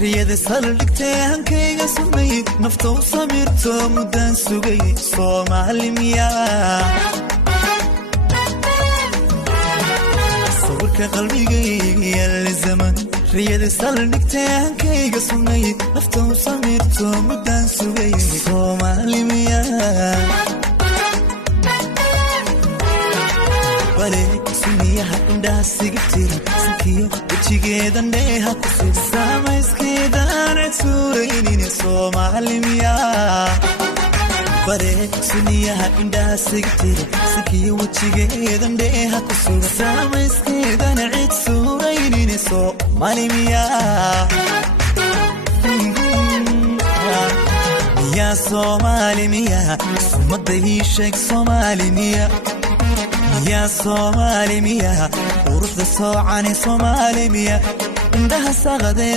riyada saldhigteen kayga sumay naftu samirto mudan sugay Soomaali miya sawirka qalbigayga yal zaman riyada saldhigteen kayga sumay naftu samirto mudan sugay Soomaali miya سميها عندها سكتير سكيو وتجيدا نيها كسر سامس كيدا نتوريني Soomaali miya bare سميها عندها سكتير سكيو وتجيدا نيها كسر سامس كيدا نتوريني Soomaali miya يا Soomaali miya سمدهي شيك Soomaali miya يا Soomaali miya urda soo cani Soomaali miya indaha sagade